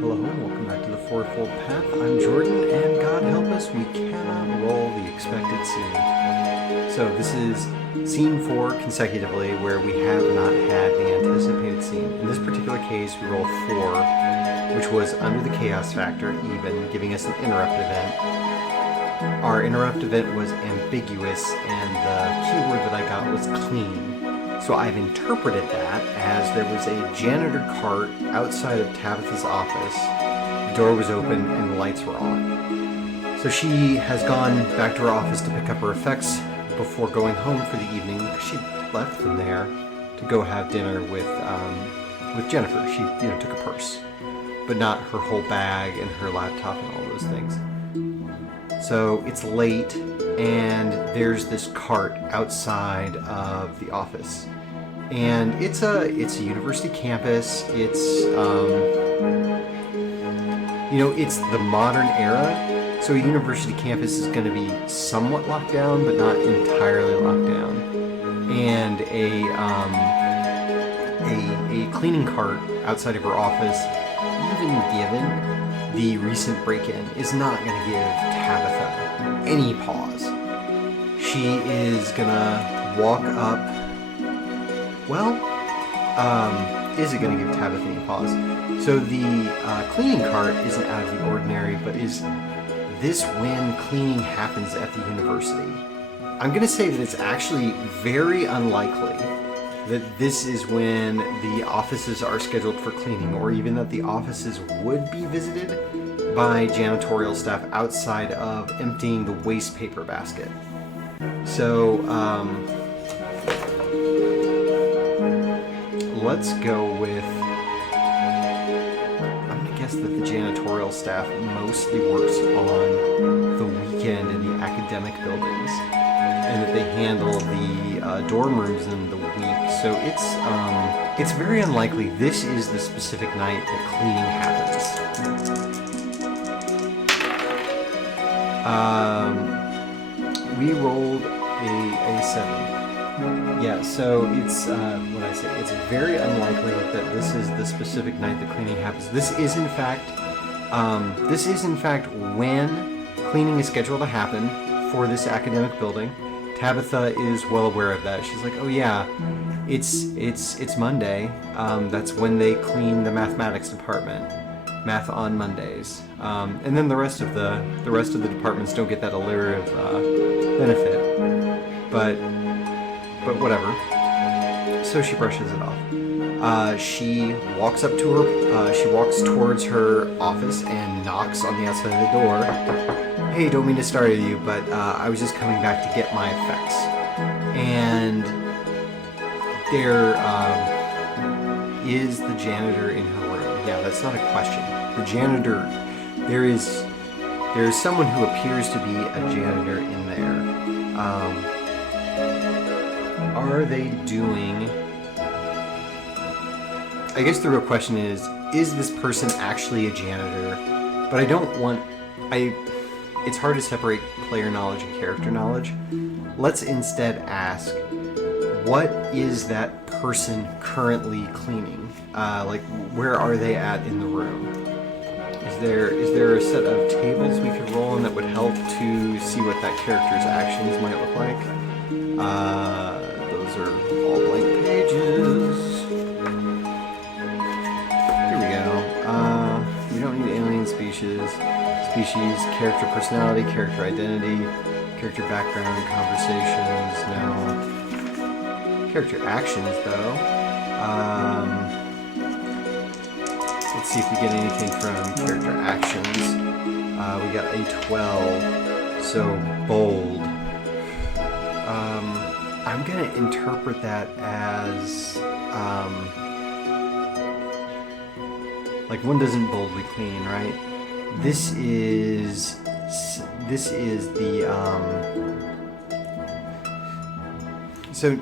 Hello and welcome back to the Fourfold Path. I'm Jordan, and God help us, we cannot roll the expected scene. So this is scene 4 consecutively where we have not had the anticipated scene. In this particular case, we roll 4, which was under the chaos factor, even, giving us an interrupt event. Our interrupt event was ambiguous, and the keyword that I got was clean. So I've interpreted that as there was a janitor cart outside of Tabitha's office. The door was open and the lights were on. So she has gone back to her office to pick up her effects before going home for the evening. She left them there to go have dinner with Jennifer. She took a purse, but not her whole bag and her laptop and all those things. So it's late, and there's this cart outside of the office, and it's a university campus. It's it's the modern era, so a university campus is going to be somewhat locked down, but not entirely locked down. And a cleaning cart outside of her office, even given the recent break-in, is not going to give Tabitha any pause. She is gonna walk up. Well, is it gonna give Tabitha any pause? So the cleaning cart isn't out of the ordinary, but is this when cleaning happens at the university? I'm gonna say that it's actually very unlikely that this is when the offices are scheduled for cleaning, or even that the offices would be visited by janitorial staff outside of emptying the waste paper basket. So let's go with, I'm going to guess that the janitorial staff mostly works on the weekend in the academic buildings, and that they handle the dorm rooms in the week. So it's very unlikely this is the specific night that cleaning happens. We rolled a 7. Yeah, so it's it's very unlikely that this is the specific night that cleaning happens. This is in fact when cleaning is scheduled to happen for this academic building. Tabitha is well aware of that. She's like, oh yeah, it's Monday. That's when they clean the mathematics department. Math on Mondays, and then the rest of the departments don't get that alliterative benefit, but whatever. So she brushes it off. She walks up to her. She walks towards her office and knocks on the outside of the door. Hey, don't mean to startle you, but I was just coming back to get my effects. And there is the janitor in her room. Yeah, that's not a question. The janitor, there is someone who appears to be a janitor in there. Are they doing... I guess the real question is this person actually a janitor? But I don't want... It's hard to separate player knowledge and character knowledge. Let's instead ask, what is that person currently cleaning? Where are they at in the room? Is there a set of tables we could roll in that would help to see what that character's actions might look like? Those are all blank pages. Here we go. We don't need alien species, character personality, character identity, character background, conversations, no. Character actions, though. Let's see if we get anything from character actions. We got a 12, so bold. I'm going to interpret that as, one doesn't boldly clean, right? This is the, so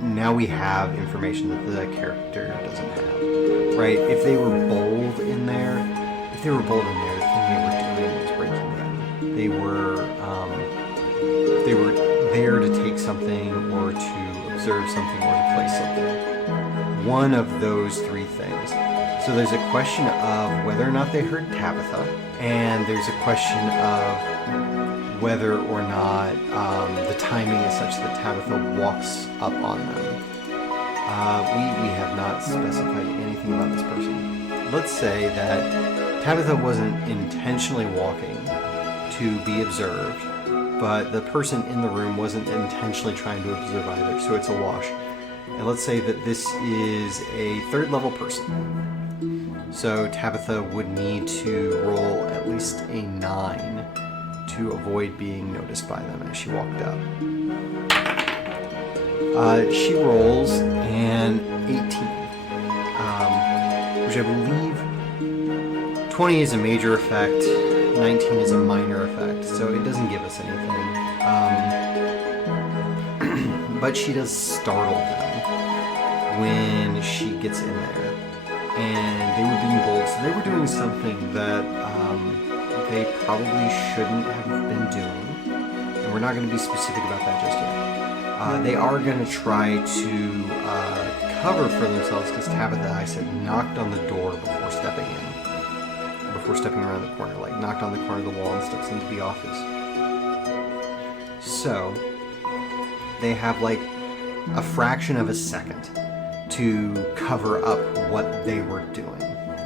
now we have information that the character doesn't have, right? If they were bold in there, the thing they were doing was breaking in. They were there to take something, or to observe something, or to place something. One of those three things. So there's a question of whether or not they heard Tabitha, and there's a question of whether or not the timing is such that Tabitha walks up on them. We have not specified anything about this person. Let's say that Tabitha wasn't intentionally walking to be observed, but the person in the room wasn't intentionally trying to observe either, so it's a wash. And let's say that this is a third level person. So Tabitha would need to roll at least a 9 to avoid being noticed by them as she walked up. She rolls an 18, which I believe 20 is a major effect, 19 is a minor effect, so it doesn't give us anything. But she does startle them when she gets in there. And they were being bold, so they were doing something that they probably shouldn't have been doing. And we're not going to be specific about that just yet. They are going to try to cover for themselves because Tabitha, I said, knocked on the door before stepping in. Before stepping around the corner, like knocked on the corner of the wall and steps into the office. So, they have like a fraction of a second to cover up what they were doing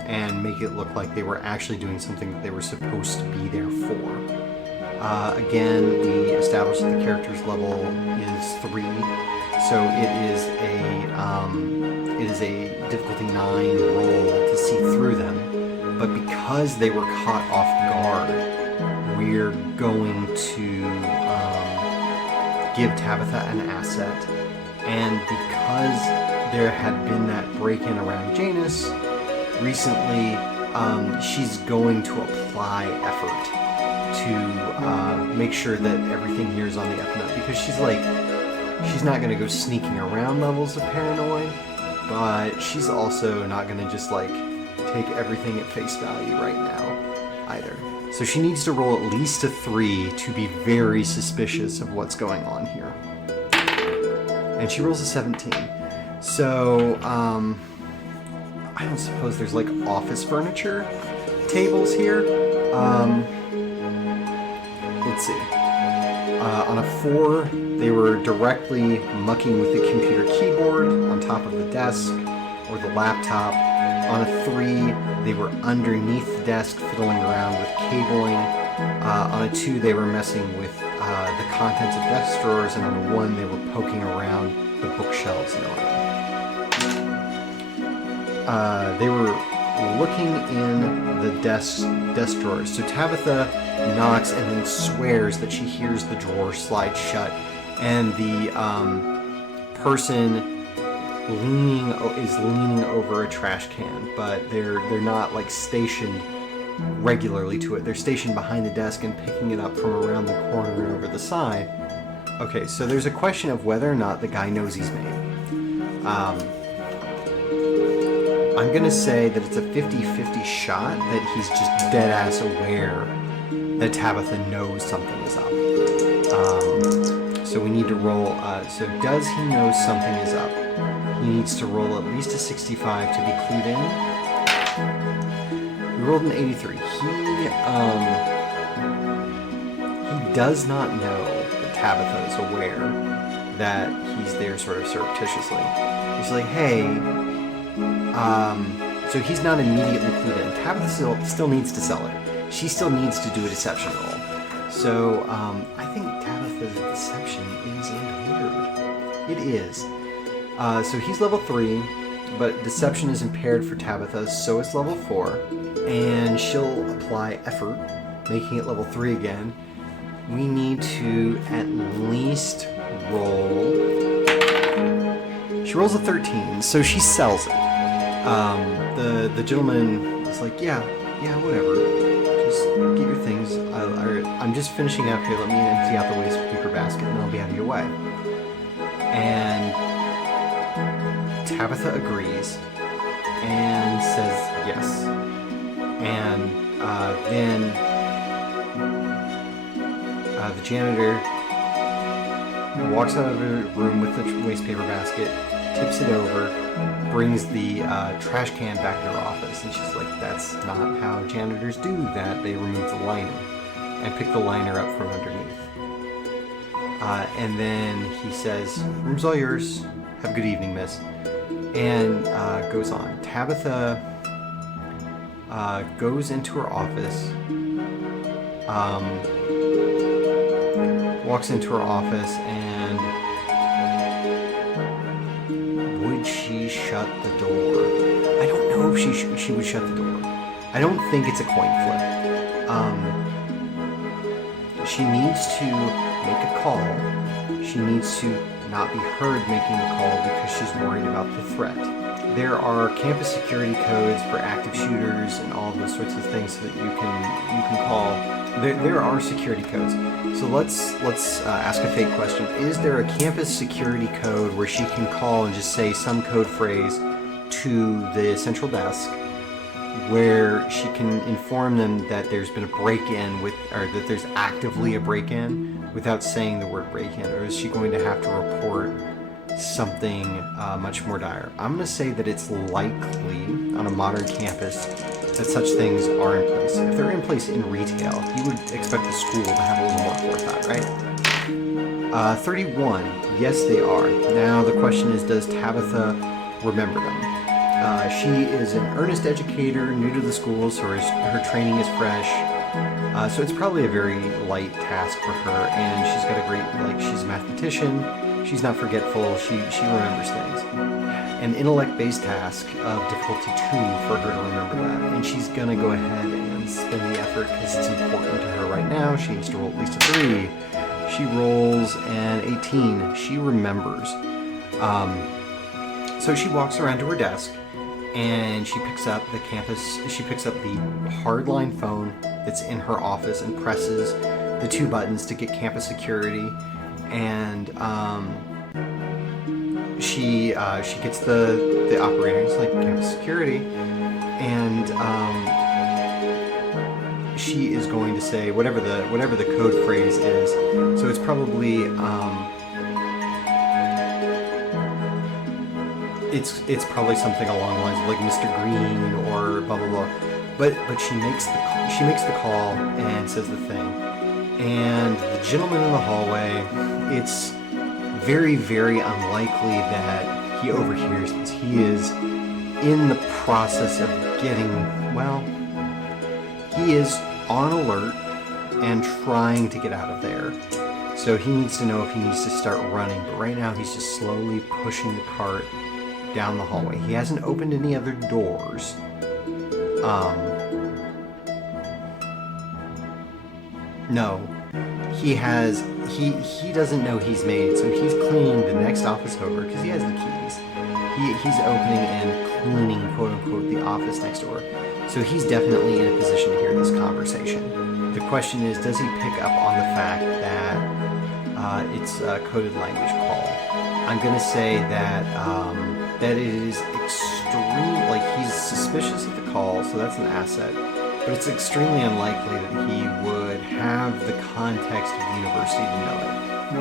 and make it look like they were actually doing something that they were supposed to be there for. Again, we established that the character's level is 3, so it is a difficulty 9 roll to see through them. But because they were caught off guard, we're going to give Tabitha an asset, and because there had been that break-in around Janus recently, she's going to apply effort to make sure that everything here is on the up and up, because she's not going to go sneaking around levels of paranoid, but she's also not going to just like take everything at face value right now either. So she needs to roll at least a 3 to be very suspicious of what's going on here. And she rolls a 17. So, I don't suppose there's like office furniture tables here. Let's see. On a 4, they were directly mucking with the computer keyboard on top of the desk or the laptop. On a 3, they were underneath the desk fiddling around with cabling. On a 2, they were messing with the contents of desk drawers, and on a 1, they were poking around the bookshelves and all. They were looking in the desk drawers. So Tabitha knocks and then swears that she hears the drawer slide shut, and the person is leaning over a trash can, but they're not like stationed regularly to it. They're stationed behind the desk and picking it up from around the corner and over the side. Okay, so there's a question of whether or not the guy knows he's made. I'm gonna say that it's a 50-50 shot that he's just dead ass aware that Tabitha knows something is up. So we need to roll, so does he know something is up? He needs to roll at least a 65 to be clued in. We rolled an 83. He does not know that Tabitha is aware that he's there sort of surreptitiously. He's like, hey, so he's not immediately clued in. Tabitha still needs to sell it. She still needs to do a deception roll. So I think Tabitha's deception is impaired. It is. So he's level 3, but deception is impaired for Tabitha, so it's level 4. And she'll apply effort, making it level 3 again. We need to at least roll... She rolls a 13, so she sells it. The gentleman is like, yeah, whatever. Just get your things. I'm just finishing up here. Let me empty out the waste paper basket, and I'll be out of your way. And Tabitha agrees and says yes. And then the janitor walks out of the room with the waste paper basket, tips it over, brings the trash can back to her office, and she's like, that's not how janitors do that. They remove the liner and pick the liner up from underneath. And then he says, room's all yours. Have a good evening, miss. And goes on. Tabitha goes into her office, walks into her office, and would she shut the door? I don't know if she would shut the door. I don't think it's a coin flip. She needs to make a call. She needs to not be heard making the call because she's worried about the threat. There are campus security codes for active shooters and all those sorts of things so that you can call. There are security codes. So let's ask a fake question. Is there a campus security code where she can call and just say some code phrase to the central desk where she can inform them that there's been a break-in or that there's actively a break-in without saying the word break-in, or is she going to have to report something much more dire? I'm going to say that it's likely on a modern campus that such things are in place. If they're in place in retail, you would expect the school to have a little more forethought, right? 31, yes they are. Now the question is, does Tabitha remember them? She is an earnest educator, new to the school, so her training is fresh. So it's probably a very light task for her, and she's got a great, she's a mathematician, she's not forgetful, she remembers things. An intellect-based task of difficulty 2 for her to remember that, and she's gonna go ahead and spend the effort because it's important to her right now. She needs to roll at least a 3. She rolls an 18. She remembers. So she walks around to her desk, and she picks up the hardline phone that's in her office and presses the 2 buttons to get campus security, and she gets the operator. It's like campus security, and she is going to say whatever the code phrase is. So it's probably it's probably something along the lines of like Mr. Green or blah blah blah. But she makes the call and says the thing. And the gentleman in the hallway, it's very, very unlikely that he overhears this. He is in the process of he is on alert and trying to get out of there. So he needs to know if he needs to start running. But right now he's just slowly pushing the cart down the hallway. He hasn't opened any other doors. No, he doesn't know he's made, so he's cleaning the next office over because he has the keys. He's opening and cleaning, quote unquote, the office next door. So he's definitely in a position to hear this conversation. The question is, does he pick up on the fact that it's a coded language call? I'm gonna say that it is extreme. He's suspicious of the call, so that's an asset. But it's extremely unlikely that he would have the context of the university to know it.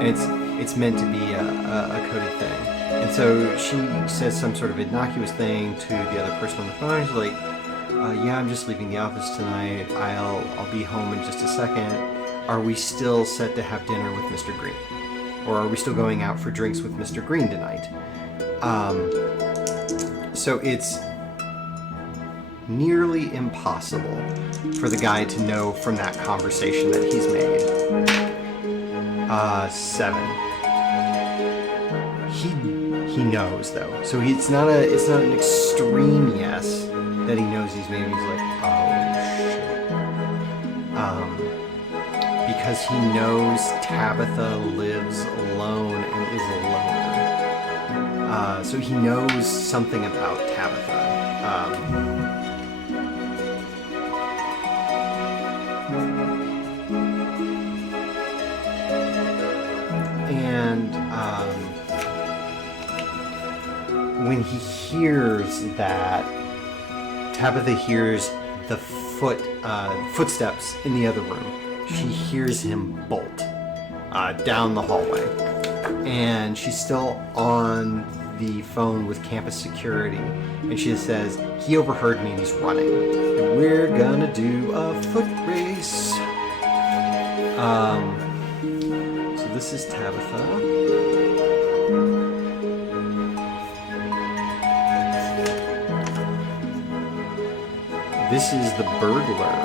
And it's meant to be a coded thing. And so she says some sort of innocuous thing to the other person on the phone. She's like, yeah, I'm just leaving the office tonight. I'll be home in just a second. Are we still set to have dinner with Mr. Green? Or are we still going out for drinks with Mr. Green tonight? So it's nearly impossible for the guy to know from that conversation that he's made. 7. He knows though, so it's not an extreme yes that he knows he's made. He's like, oh shit, because he knows Tabitha lives alone and is a loner. So he knows something about Tabitha. When he hears that, Tabitha hears the footsteps in the other room. She hears him bolt down the hallway, and she's still on the phone with campus security, and she says, he overheard me and he's running. And we're gonna do a foot race. So this is Tabitha. This is the burglar.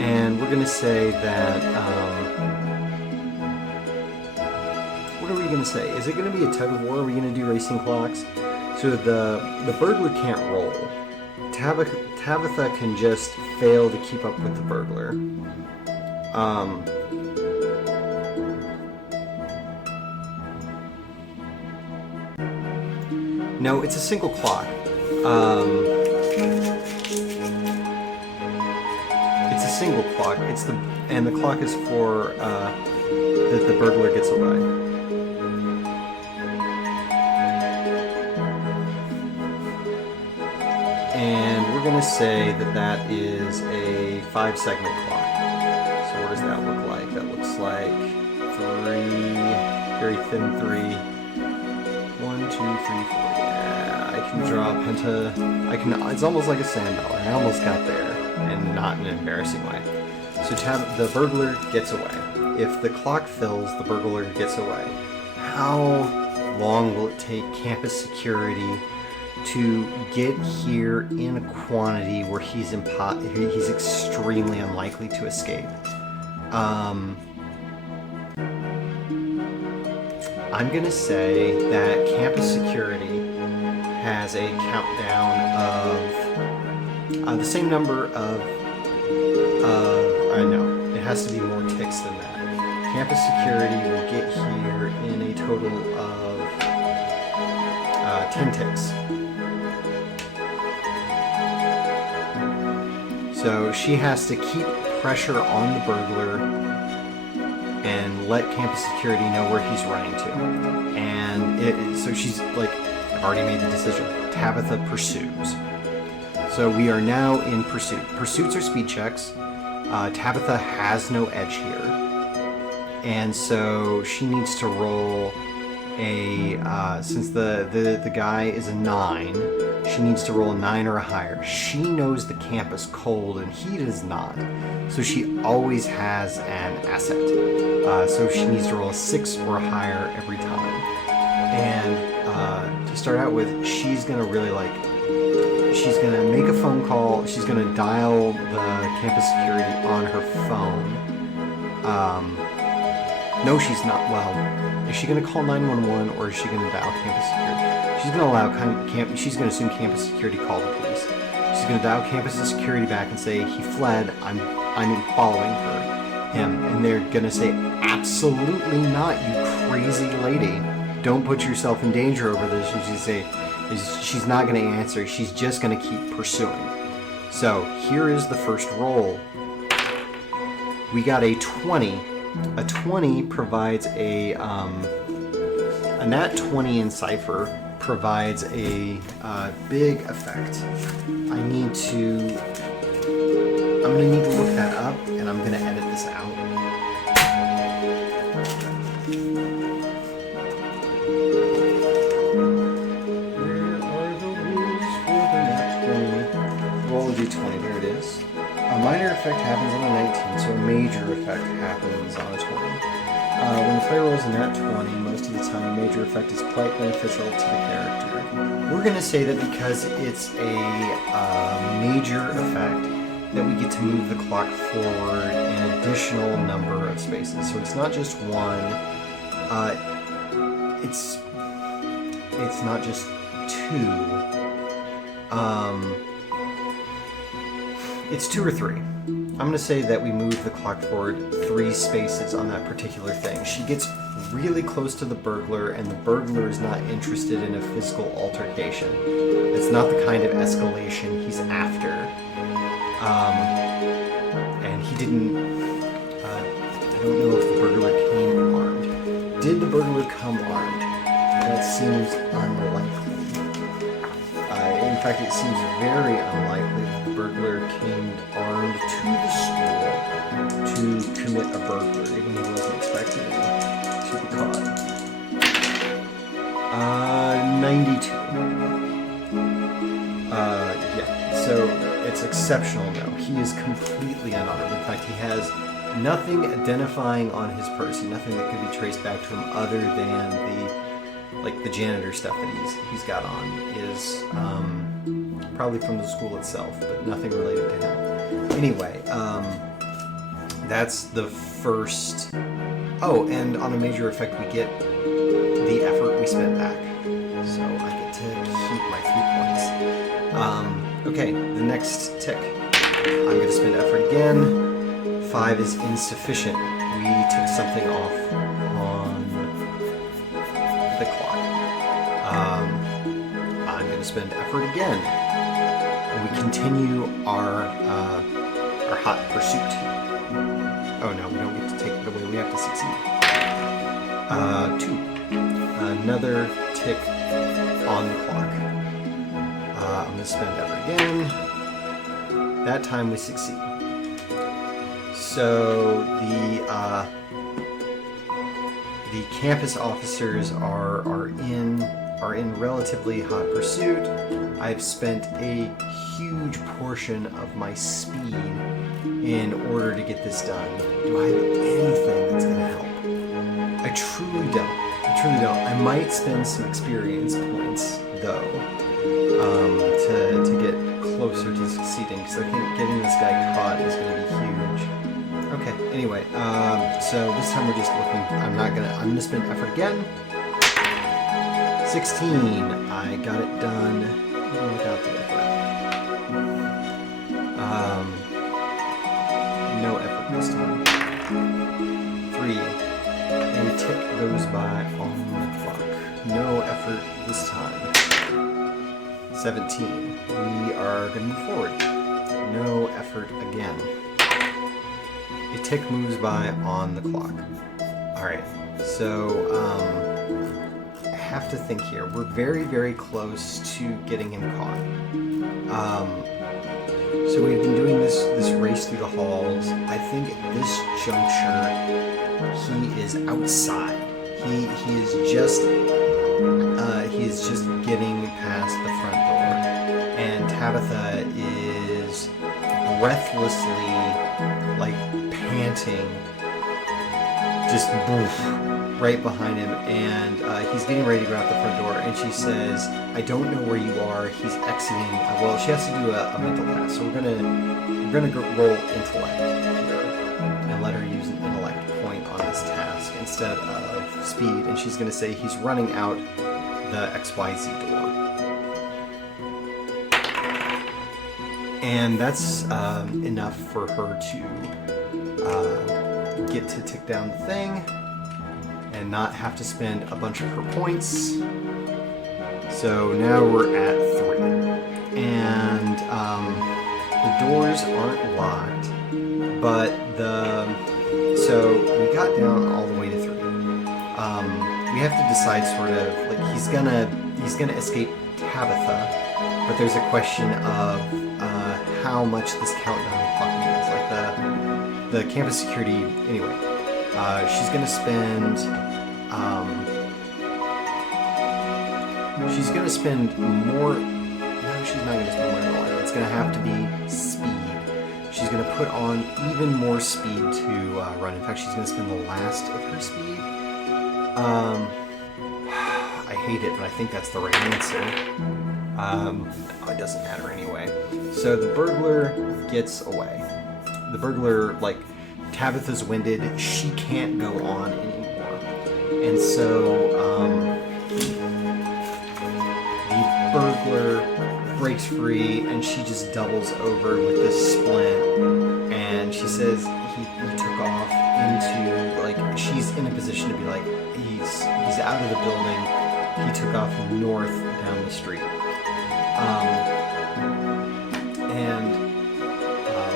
And we're going to say that, what are we going to say? Is it going to be a tug of war? Are we going to do racing clocks? So the burglar can't roll. Tabitha can just fail to keep up with the burglar. No, it's a single clock. It's a single clock. And the clock is for that the burglar gets away. And we're going to say that is a 5-segment clock. So what does that look like? That looks like 3, very thin 3. 1, 2, 3, 4. Yeah, I can draw a penta. It's almost like a sand dollar. I almost got there, and not in an embarrassing way. So the burglar gets away. If the clock fills, the burglar gets away. How long will it take campus security to get here in a quantity where he's extremely unlikely to escape? I'm going to say that campus security has a countdown of the same number of no, it has to be more ticks than that. Campus security will get here in a total of 10 ticks. So she has to keep pressure on the burglar and let campus security know where he's running to. And so she's like, I've already made the decision. Tabitha pursues. So we are now in pursuit. Pursuits are speed checks. Tabitha has no edge here. And so she needs to roll since the guy is a 9, she needs to roll a 9 or a higher. She knows the campus cold and he does not. So she always has an asset. So she needs to roll a 6 or higher every time. And to start out with, she's going to make a phone call. She's going to dial the campus security on her phone. No, she's not. Well, is she going to call 911 or is she going to dial campus security? She's going to allow she's going to assume campus security called the police. She's going to dial campus security back and say he fled. I'm following him, and they're going to say, absolutely not, you crazy lady. Don't put yourself in danger over this. And she's not going to answer. She's just going to keep pursuing. So here is the first roll. We got a 20. A 20 provides a nat 20 in Cypher provides a big effect. I'm going to need to look that up, and I'm going to edit this out. Where are the rules for the nat 20? Roll a d20, there it is. A minor effect happens on a 19, so a major effect happens on a 20. When the player rolls a nat 20, most of the time a major effect is quite beneficial to the character. We're going to say that because it's a major effect, that we get to move the clock forward an additional number of spaces. So it's not just one, it's not just 2. It's 2 or 3. I'm going to say that we move the clock forward 3 spaces on that particular thing. She gets really close to the burglar, and the burglar is not interested in a physical altercation. It's not the kind of escalation he's after. And he didn't... I don't know if the burglar came armed. Did the burglar come armed? That seems unlikely. fact, it seems very unlikely that the burglar came armed to the school to commit a burglary when he wasn't expecting to be caught. 92. Yeah, so it's exceptional no. He is completely unarmed. In fact, he has nothing identifying on his person, nothing that could be traced back to him other than the janitor stuff that he's got on is probably from the school itself, but nothing related to him. Anyway, that's the first. Oh, and on a major effect, we get the effort we spent back, so I get to keep my 3 points. Okay, the next tick. I'm going to spend effort again. 5 is insufficient. We took something off on the clock. I'm going to spend effort again. And we continue our hot pursuit. Oh no, we don't get to take it away. We have to succeed. 2. Another tick on the clock. I'm going to spend effort again. That time we succeed. So the campus officers are in relatively hot pursuit. I've spent a huge portion of my speed in order to get this done. Do I have anything that's going to help? I truly don't. I might spend some experience points though to get closer to succeeding, because I think getting this guy caught is going to be huge. Okay, anyway, so this time we're just looking. I'm gonna spend effort again. 16. I got it done even without the effort. No effort this time. 3. A tick goes by on the clock. No effort this time. 17. We are going to move forward. No effort again. A tick moves by on the clock. Alright, so I have to think here. We're very, very close to getting him caught. So we've been doing this race through the halls. I think at this juncture, he is outside. He is just getting past the front door, and Tabitha is breathlessly, panting, just boof, right behind him, and he's getting ready to go out the front door, and she says, "I don't know where you are." He's exiting. Well, she has to do a mental test, so we're gonna roll intellect here and let her use an intellect point on this task instead of speed, and she's gonna say he's running out the XYZ door. And that's enough for her to get to tick down the thing and not have to spend a bunch of her points. So now we're at 3. And the doors aren't locked, but so we got down all the way to 3. We have to decide sort of, he's gonna escape Tabitha, but there's a question of how much this countdown clock means. The campus security, anyway, she's gonna spend more. No, she's not gonna spend more than 1. It's gonna have to be speed. She's gonna put on even more speed to run. In fact, she's gonna spend the last of her speed. I hate it, but I think that's the right answer. It doesn't matter anyway. So the burglar gets away. The burglar, Tabitha's winded. She can't go on anymore. And so, the burglar breaks free, and she just doubles over with this splint. And she says he took off into, she's in a position to be he's out of the building. He took off north down the street.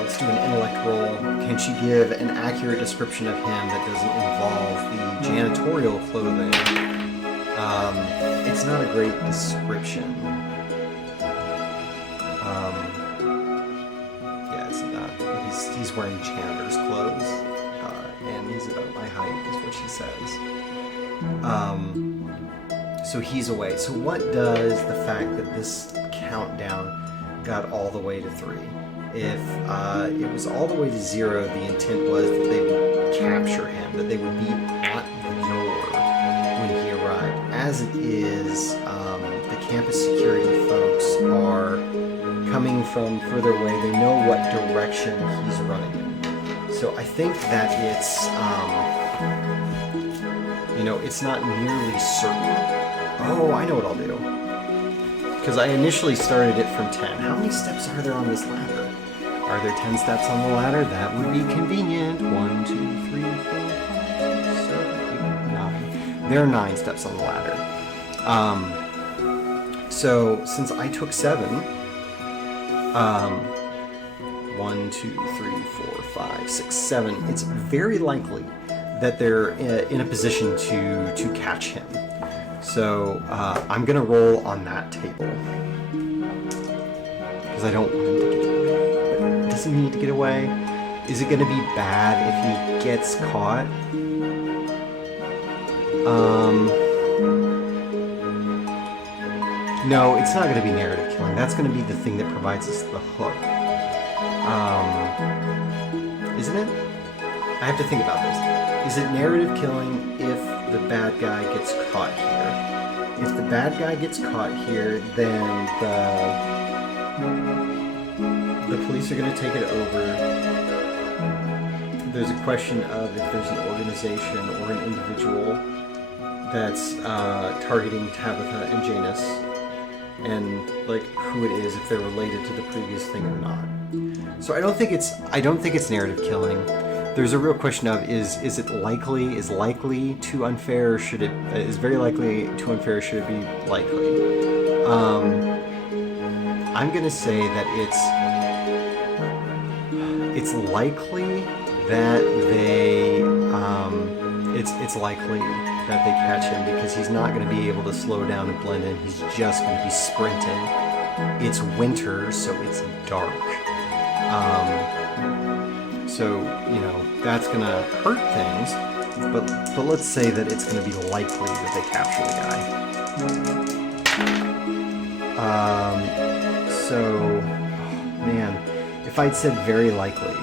Let's do an intellect roll. Can she give an accurate description of him that doesn't involve the janitorial clothing? It's not a great description. wearing janitor's clothes, and he's about my height, is what she says. So he's away. So what does the fact that this countdown got all the way to 3? If it was all the way to 0, the intent was that they would capture him, that they would be at the door when he arrived. As it is, the campus security folks are coming from further away. They know what direction he's running in. So I think that it's, it's not nearly certain. Oh, I know what I'll do. Because I initially started it from 10. How many steps are there on this ladder? Are there 10 steps on the ladder? That would be convenient. 1, 2, 3, 4, 5, 6, 7, 8, 9. There are 9 steps on the ladder. So since I took 7, 1, 2, 3, 4, 5, 6, 7, it's very likely that they're in a position to catch him. So I'm gonna roll on that table because I don't want him to get away. But does he need to get away? Is it gonna be bad if he gets caught? No, it's not gonna be narrative killing. That's gonna be the thing that provides us the hook. Isn't it? I have to think about this. Is it narrative killing if the bad guy gets caught here? If the bad guy gets caught here, then the police are going to take it over. There's a question of if there's an organization or an individual that's targeting Tabitha and Janus, and like who it is, if they're related to the previous thing or not. So I don't think it's narrative killing. There's a real question of is it likely? Is likely too unfair? Or should it is very likely too unfair? Or should it be likely? I'm gonna say that it's likely that they it's likely that they catch him because he's not going to be able to slow down and blend in. He's just going to be sprinting. It's winter, so it's dark. So, that's going to hurt things, but let's say that it's going to be likely that they capture the guy. Man, if I'd said very likely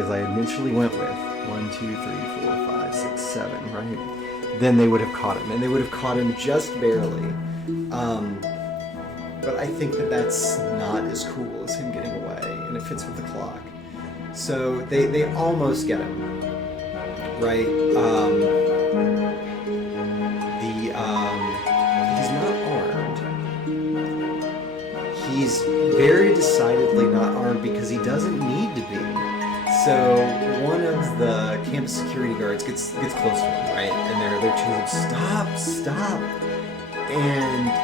as I initially went with, 1, 2, 3, 4, 5, 6, 7, right? Then they would have caught him, and they would have caught him just barely. But I think that that's not as cool as him getting away, and it fits with the clock. So they almost get him, right? He's not armed. He's very decidedly not armed because he doesn't need to be. So one of the campus security guards gets close to him, right? And they're chanting, stop. And he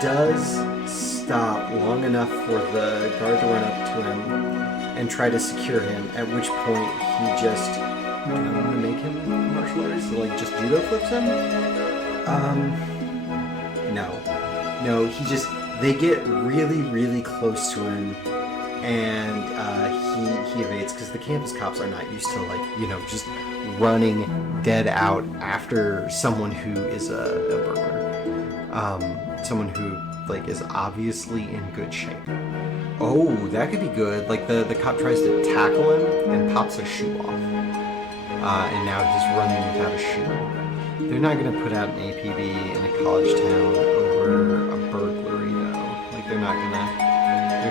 does stop long enough for the guard to run up to him and try to secure him, at which point he just, do I want to make him a martial artist? So just judo flips him? No, they get really, really close to him, and he evades, because the campus cops are not used to, just running dead out after someone who is a burglar. Someone who, is obviously in good shape. Oh, that could be good. The cop tries to tackle him and pops a shoe off. And now he's running without a shoe. They're not going to put out an APB in a college town over a burglary, though. They're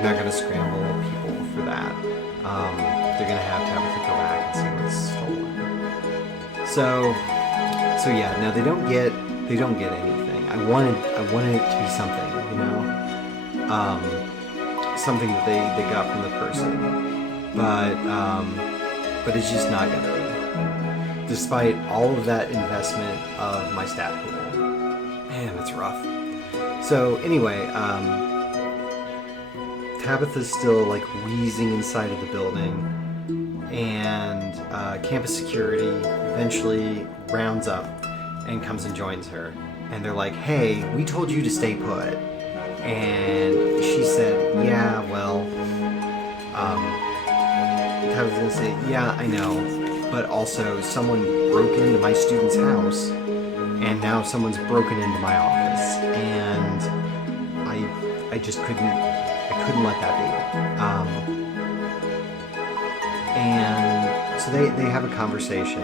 not gonna scramble people for that. They're gonna have Tabitha go back and see what's stolen. So yeah, no, they don't get anything. I wanted it to be something, something that they got from the person, but it's just not gonna be, despite all of that investment of my stat pool. Man, that's rough. So anyway, Tabitha's still wheezing inside of the building, and campus security eventually rounds up and comes and joins her. And they're like, hey, we told you to stay put. And she said, yeah, well, Tabitha's going to say, yeah, I know, but also someone broke into my student's house, and now someone's broken into my office, and I just couldn't let that be. And so they have a conversation.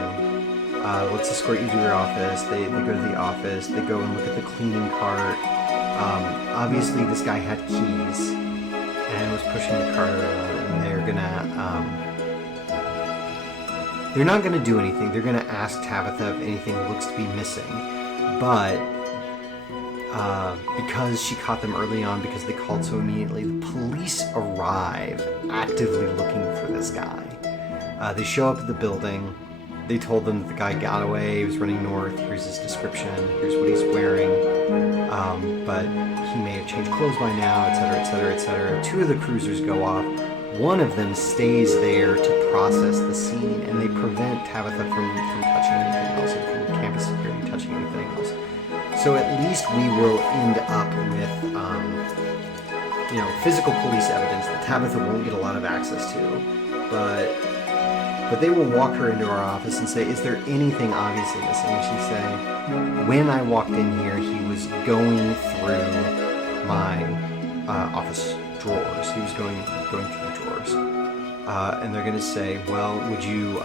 Let's escort you to your office. They go to the office. They go and look at the cleaning cart. Obviously, this guy had keys and was pushing the cart around, and they're not gonna do anything. They're gonna ask Tabitha if anything looks to be missing, but because she caught them early on, because they called so immediately, the police arrive actively looking for this guy. They show up at the building. They told them that the guy got away. He was running north. Here's his description. Here's what he's wearing. But he may have changed clothes by now, etc., etc., etc. 2 of the cruisers go off. One of them stays there to process the scene, and they prevent Tabitha from touching anything else, and from campus security touching anything else. So at least we will end up with, physical police evidence that Tabitha won't get a lot of access to, but they will walk her into our office and say, is there anything obviously missing? And she'd say, when I walked in here, he was going through my office drawers. He was going through the drawers. And they're going to say, well, would you...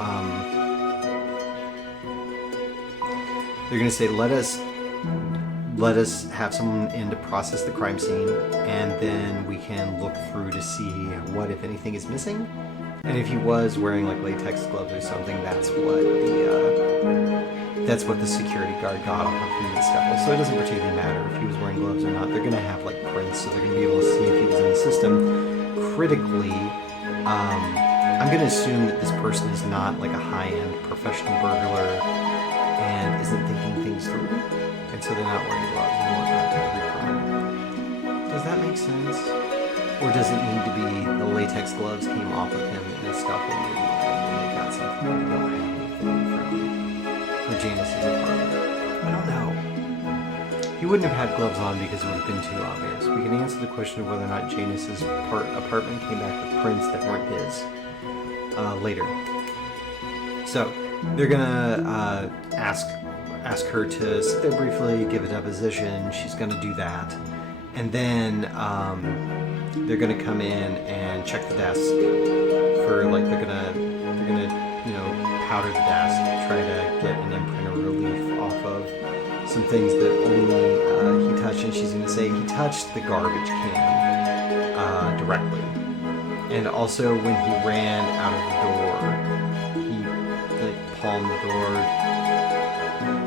they're going to say, let us have someone in to process the crime scene, and then we can look through to see what, if anything, is missing. And if he was wearing like latex gloves or something, that's what the security guard got off of him and stuff. So it doesn't particularly matter if he was wearing gloves or not. They're going to have like prints, so they're going to be able to see if he was in the system. Critically, I'm going to assume that this person is not like a high-end professional burglar and isn't thinking things through, and so they're not wearing gloves and whatnot to every crime. Does that make sense? Or does it need to be the latex gloves came off of him in a scuffle and they got something we don't have anything from Janice's apartment? I don't know. He wouldn't have had gloves on because it would have been too obvious. We can answer the question of whether or not Janice's apartment came back with prints that weren't his later. So they're gonna ask her to sit there briefly, give a deposition. She's gonna do that, and then they're gonna come in and check the desk for like they're gonna powder the desk, try to get an imprint or relief off of some things that only he touched, and she's gonna say he touched the garbage can directly, and also when he ran out of the door, he like palmed the door.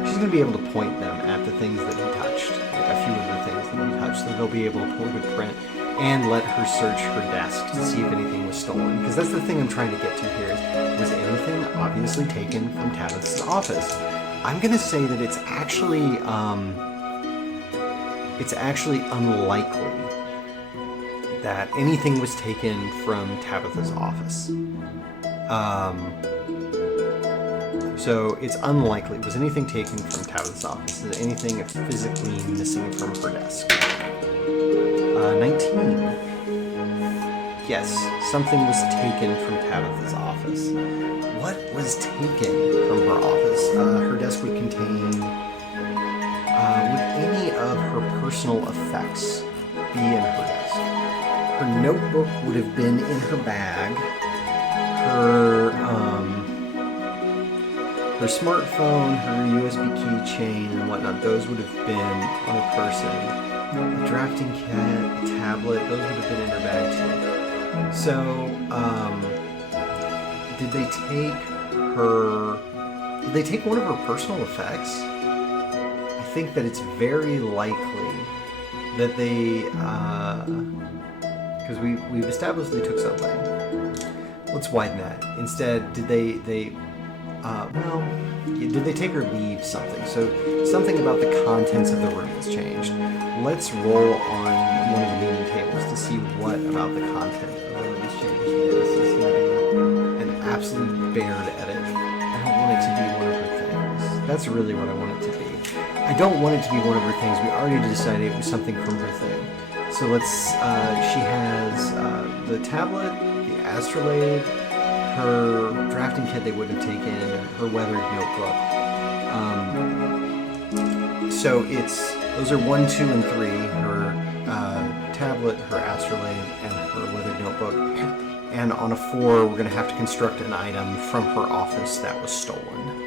She's gonna be able to point them at the things that he touched, like a few of the things that he touched, so they'll be able to pull a good print and let her search her desk to see if anything was stolen. Because that's the thing I'm trying to get to here is, was anything obviously taken from Tabitha's office? I'm gonna say that it's actually unlikely that anything was taken from Tabitha's office. So it's unlikely. Was anything taken from Tabitha's office? Is anything physically missing from her desk? 19. Yes, something was taken from Tabitha's office. What was taken from her office? Her desk would contain... would any of her personal effects be in her desk? Her notebook would have been in her bag. Her smartphone, her USB keychain, and whatnot, those would have been on her person. The drafting kit, a tablet, those would have been in her bag too. So, did they take one of her personal effects? I think that it's very likely that they, because we've established they took something. Let's widen that. Instead, did they take or leave something? So something about the contents of the room has changed. Let's roll on one of the meeting tables to see what about the content of the room has changed. Yeah, this is going to be an absolute bear to edit. I don't want it to be one of her things. That's really what I want it to be. I don't want it to be one of her things. We already decided it was something from her thing. So let's, she has the tablet, the astrolabe, her drafting kit they wouldn't have taken, her weathered notebook. So those are 1, 2, and 3. Her tablet, her astrolabe, and her weathered notebook. And on a 4, we're going to have to construct an item from her office that was stolen.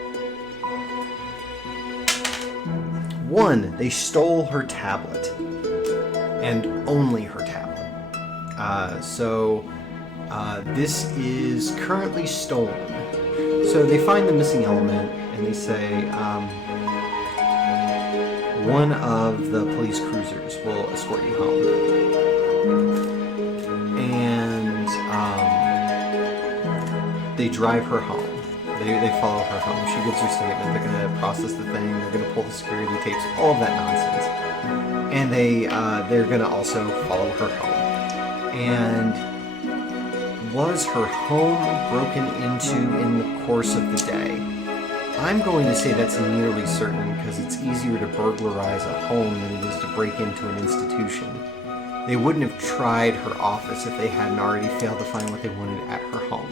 1, they stole her tablet. And only her tablet. This is currently stolen. So they find the missing element and they say, one of the police cruisers will escort you home. And they drive her home. They follow her home. She gives her statement. They're going to process the thing. They're going to pull the security tapes. All of that nonsense. And they're going to also follow her home. And was her home broken into in the course of the day? I'm going to say that's nearly certain because it's easier to burglarize a home than it is to break into an institution. They wouldn't have tried her office if they hadn't already failed to find what they wanted at her home.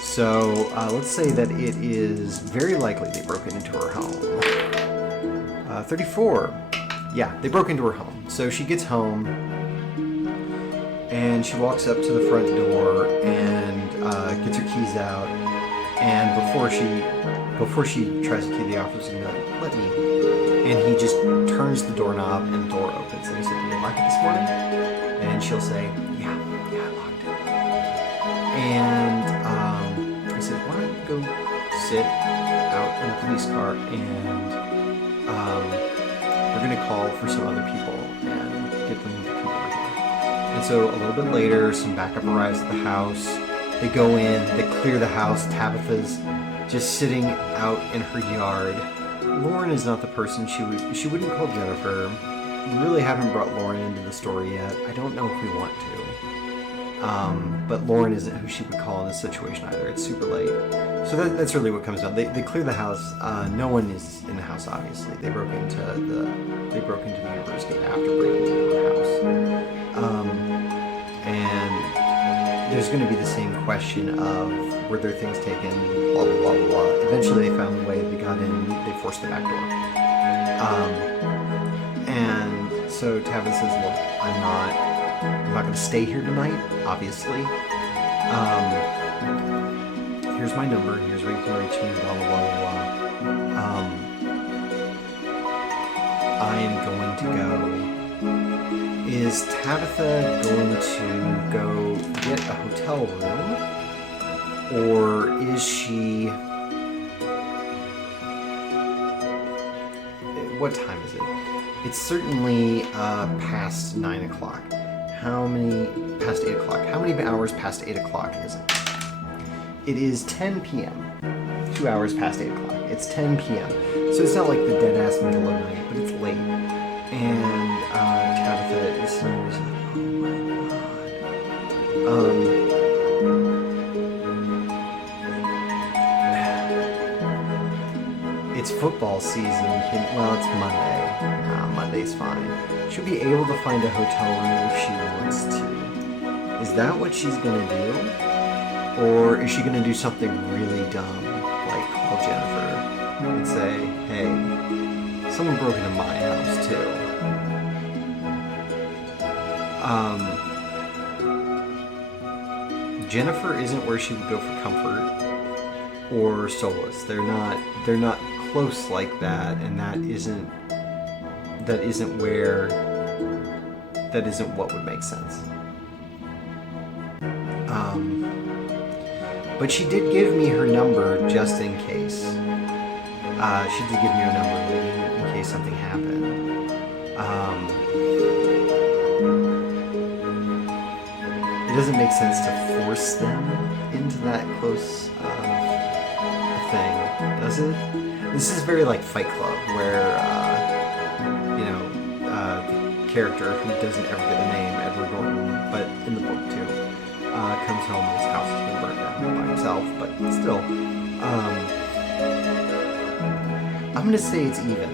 So let's say that it is very likely they broke into her home. 34. Yeah, they broke into her home. So she gets home and she walks up to the front door and gets her keys out. And before she tries to key the office, he's like, "Let me." And he just turns the doorknob and the door opens. And he said, "Did you lock it this morning?" And she'll say, "Yeah, I locked it." And he says, "Why don't you go sit out in the police car and we're going to call for some other people and get them to come over here." And so a little bit later, some backup arrives at the house. They go in, they clear the house. Tabitha's just sitting out in her yard. Lauren is not the person she wouldn't call Jennifer. We really haven't brought Lauren into the story yet. I don't know if we want to. But Lauren isn't who she would call in this situation either. It's super late. So that's really what comes down. They clear the house. No one is in the house, obviously. They broke into the university after breaking into the house. And there's going to be the same question of, were there things taken, blah, blah, blah, blah. Eventually they found a way, they got in, they forced the back door. And so Tabitha says, "Look, I'm not going to stay here tonight, obviously. Here's my number, here's where you can reach me, blah, blah, blah, blah. I am going to go." Is Tabitha going to go get a hotel room? Or is she... What time is it? It's certainly past 9 o'clock. Past 8 o'clock. How many hours past 8 o'clock is it? It is 10 p.m. 2 hours past 8 o'clock. It's 10 p.m. So it's not like the dead-ass middle of the night, but it's late. And Tabitha is saying, "Oh my god." It's football season. It's Monday. Monday's fine. She'll be able to find a hotel room if she wants to. Is that what she's gonna do? Or is she gonna do something really dumb, like call Jennifer and say, "Hey, someone broke into my house too." Jennifer isn't where she would go for comfort or solace. They're not close like that, and that isn't what would make sense. But she did give me her number just in case. She did give me her number in case something happened. It doesn't make sense to force them into that close thing, does it? This is very like Fight Club, where the character who doesn't ever get a name, Edward Norton, but in the book too, comes home and his house has been burnt down by himself, but still. I'm gonna say it's even.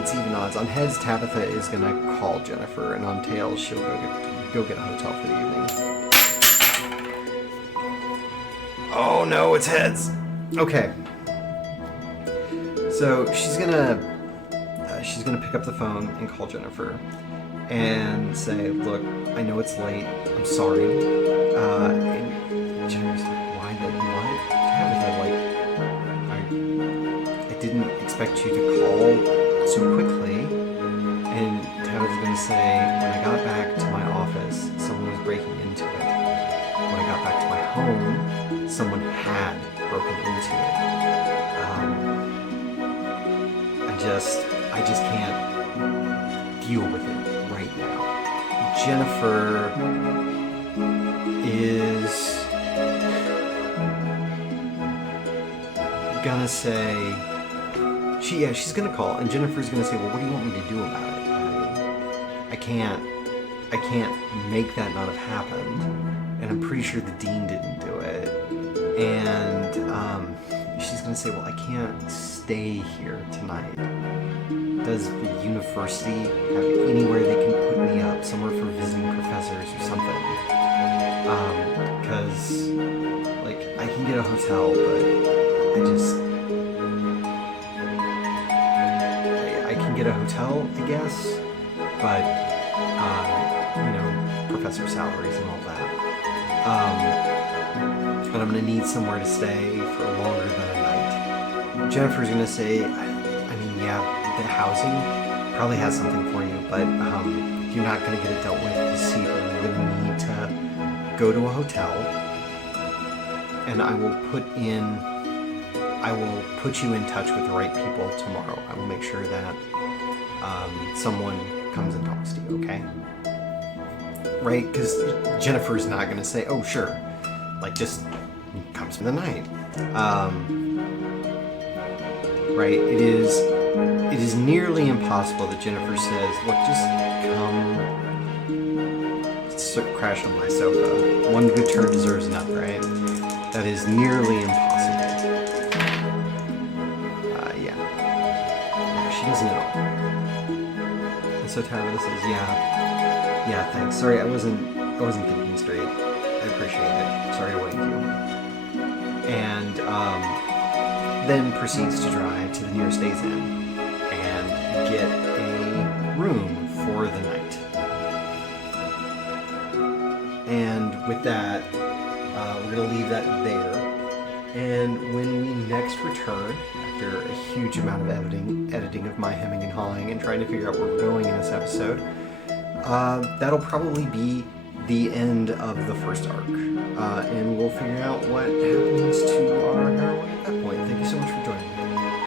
It's even odds. On heads, Tabitha is gonna call Jennifer, and on tails, she'll go get a hotel for the evening. Oh no, it's heads. Okay. So she's gonna pick up the phone and call Jennifer and say, "Look, I know it's late. I'm sorry." And Jennifer's like, "Why the what? Tabitha, like, I didn't expect you to call so quickly." And Tabitha's gonna say, "When I got back to my office, someone was breaking into it. When I got back to my home, someone had broken into it. I just can't deal with it right now." Jennifer is gonna say, she's gonna call, and Jennifer's gonna say, "Well, what do you want me to do about it? I can't make that not have happened, and I'm pretty sure the dean didn't do it." And she's gonna say, "Well, I can't stay here tonight. Does the university have anywhere they can put me up, somewhere for visiting professors or something? Because, like, I can get a hotel, but I can get a hotel, I guess, but, professor salaries and all that. And I'm gonna need somewhere to stay for longer than a night." Jennifer's gonna say, "Yeah, the housing probably has something for you, but you're not going to get it dealt with this evening. You're going to need to go to a hotel, and I will put you in touch with the right people tomorrow. I will make sure that someone comes and talks to you, okay?" Right? Because Jennifer's not going to say, "Oh, sure. Like, just come spend the night." Right? It is nearly impossible that Jennifer says, "Look, just come crash on my sofa. One good turn deserves another," right? That is nearly impossible. Yeah, she doesn't at all. And so Tabitha says, yeah, thanks. Sorry, I wasn't thinking straight. I appreciate it. Sorry to wake you." And then proceeds to drive to the nearest Days Inn and get a room for the night. And with that, we're going to leave that there. And when we next return, after a huge amount of editing of my hemming and hawing and trying to figure out where we're going in this episode, that'll probably be the end of the first arc. And we'll figure out what happens to our